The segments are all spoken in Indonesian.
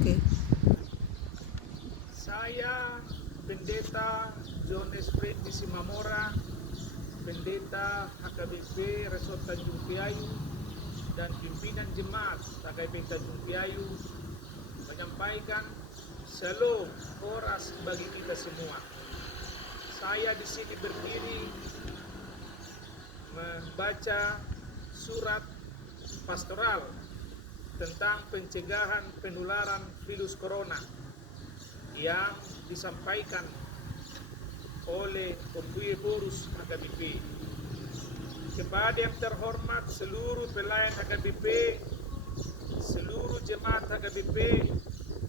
Oke. Saya Pendeta Jones Freddy Simamora, Pendeta HKBP Resort Tanjung Priayu dan pimpinan jemaat HKBP Tanjung Priayu menyampaikan shalom oras bagi kita semua. Saya di sini berdiri membaca surat pastoral tentang pencegahan penularan virus corona yang disampaikan oleh Pembuye Borus HKBP. Kepada yang terhormat seluruh pelayan HKBP, seluruh jemaat HKBP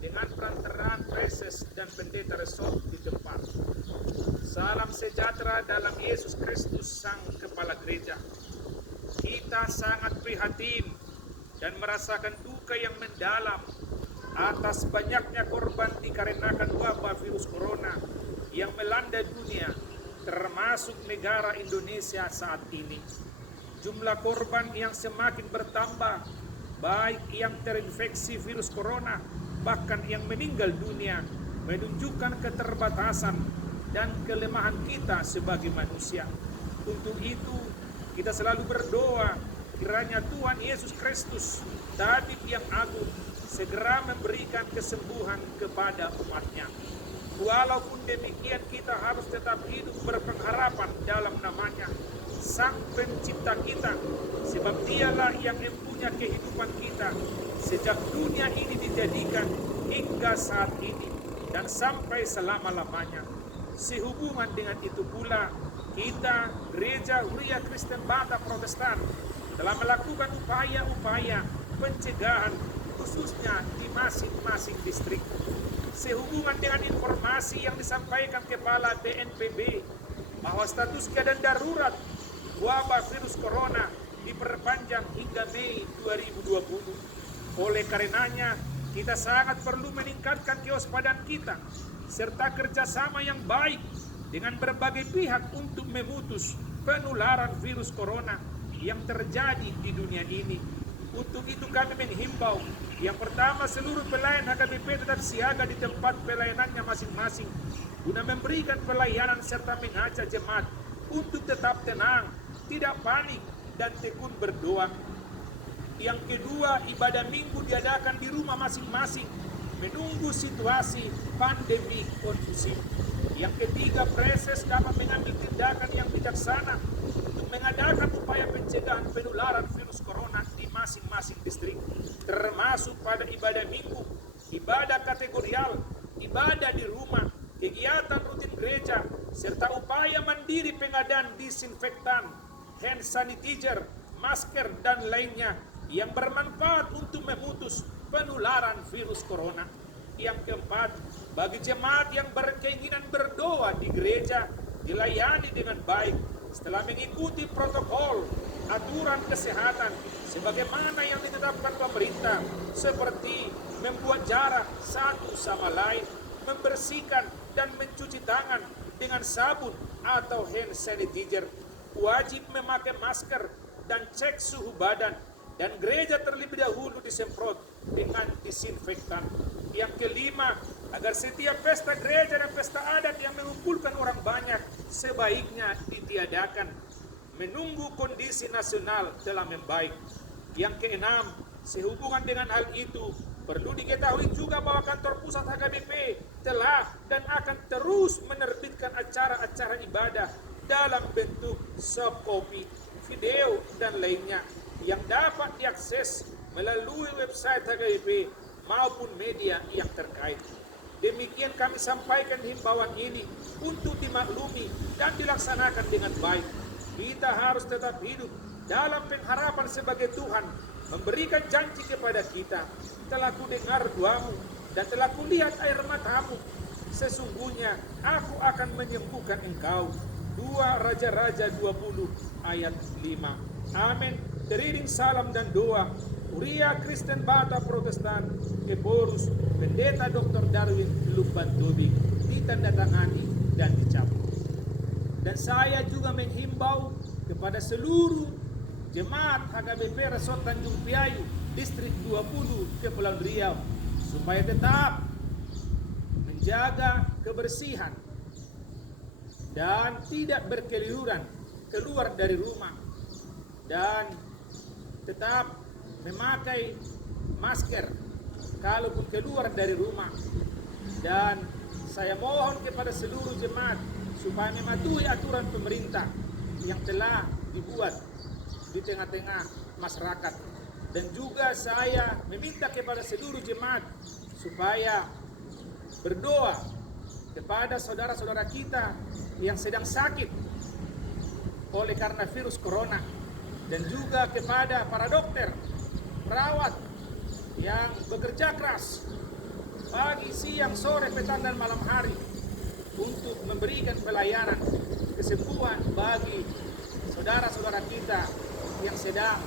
dengan perantaraan preses dan pendeta resort di tempat. Salam sejahtera dalam Yesus Kristus Sang Kepala Gereja. Kita sangat prihatin dan merasakan duka yang mendalam atas banyaknya korban dikarenakan wabah virus corona yang melanda dunia, termasuk negara Indonesia saat ini. Jumlah korban yang semakin bertambah, baik yang terinfeksi virus corona, bahkan yang meninggal dunia, menunjukkan keterbatasan dan kelemahan kita sebagai manusia. Untuk itu, kita selalu berdoa kiranya Tuhan Yesus Kristus, Tabib yang agung, segera memberikan kesembuhan kepada umatnya. Walaupun demikian, kita harus tetap hidup berpengharapan dalam namanya, Sang Pencipta kita, sebab dialah yang mempunyai kehidupan kita sejak dunia ini dijadikan hingga saat ini dan sampai selama-lamanya. Sehubungan dengan itu pula, kita, Gereja Huria Kristen Batak Protestan, telah melakukan upaya-upaya pencegahan khususnya di masing-masing distrik. Sehubungan dengan informasi yang disampaikan Kepala BNPB bahwa status keadaan darurat wabah virus corona diperpanjang hingga Mei 2020. Oleh karenanya, kita sangat perlu meningkatkan kewaspadaan kita serta kerjasama yang baik dengan berbagai pihak untuk memutus penularan virus corona yang terjadi di dunia ini. Untuk itu kami menghimbau, yang pertama, seluruh pelayan HKBP tetap siaga di tempat pelayanannya masing-masing guna memberikan pelayanan serta mengajak jemaat untuk tetap tenang, tidak panik, dan tekun berdoa. Yang kedua, ibadah minggu diadakan di rumah masing-masing menunggu situasi pandemi kondusif. Yang ketiga, preses dapat mengambil tindakan yang bijaksana untuk mengadakan upaya pencegahan penularan virus corona di masing-masing distrik, termasuk pada ibadah minggu, ibadah kategorial, ibadah di rumah, kegiatan rutin gereja, serta upaya mandiri pengadaan disinfektan, hand sanitizer, masker, dan lainnya yang bermanfaat untuk memutus penularan virus corona. Yang keempat, bagi jemaat yang berkeinginan berdoa di gereja, dilayani dengan baik setelah mengikuti protokol aturan kesehatan sebagaimana yang ditetapkan pemerintah, seperti membuat jarak satu sama lain, membersihkan dan mencuci tangan dengan sabun atau hand sanitizer, wajib memakai masker dan cek suhu badan, dan gereja terlebih dahulu disemprot dengan disinfektan. Yang kelima, agar setiap pesta gereja dan pesta adat yang mengumpulkan orang banyak sebaiknya ditiadakan, menunggu kondisi nasional telah membaik. Yang keenam, sehubungan dengan hal itu, perlu diketahui juga bahwa kantor pusat HKBP telah dan akan terus menerbitkan acara-acara ibadah dalam bentuk soft copy, video, dan lainnya yang dapat diakses melalui website HKBP maupun media yang terkait. Demikian kami sampaikan himbauan ini untuk dimaklumi dan dilaksanakan dengan baik. Kita harus tetap hidup dalam pengharapan sebagai Tuhan memberikan janji kepada kita. Telah kudengar doamu dan telah kulihat air matamu. Sesungguhnya aku akan menyembuhkan engkau. 2 Raja-Raja 20 ayat 5. Amin. Teriring salam dan doa. Huria Kristen Batak Protestan, Eborus, Pendeta Dr. Darwin Lukban Tobing, ditandatangani dan dicabut. Dan saya juga menghimbau kepada seluruh jemaat HKBP Resort Tanjung Priayu, Distrik 20 Kepulauan Riau, supaya tetap menjaga kebersihan dan tidak berkeliuran keluar dari rumah, dan tetap memakai masker kalaupun keluar dari rumah. Dan saya mohon kepada seluruh jemaat supaya mematuhi aturan pemerintah yang telah dibuat di tengah-tengah masyarakat. Dan juga saya meminta kepada seluruh jemaat supaya berdoa kepada saudara-saudara kita yang sedang sakit oleh karena virus corona, dan juga kepada para dokter, perawat yang bekerja keras pagi, siang, sore, petang, dan malam hari untuk memberikan pelayanan kesembuhan bagi saudara-saudara kita yang sedang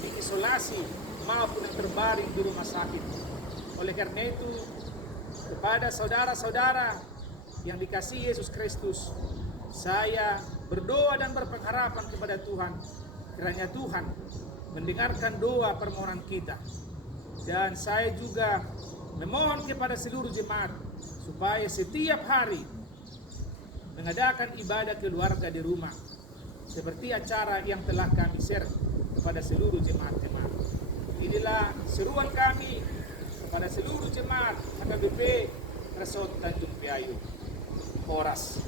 diisolasi maupun yang terbaring di rumah sakit. Oleh karena itu, kepada saudara-saudara yang dikasihi Yesus Kristus, saya berdoa dan berpengharapan kepada Tuhan, kiranya Tuhan mendengarkan doa permohonan kita. Dan saya juga memohon kepada seluruh jemaat supaya setiap hari mengadakan ibadah keluarga di rumah, seperti acara yang telah kami share kepada seluruh jemaat-jemaat. Inilah seruan kami kepada seluruh jemaat HKBP Resort Tanjung Priayun. Horas.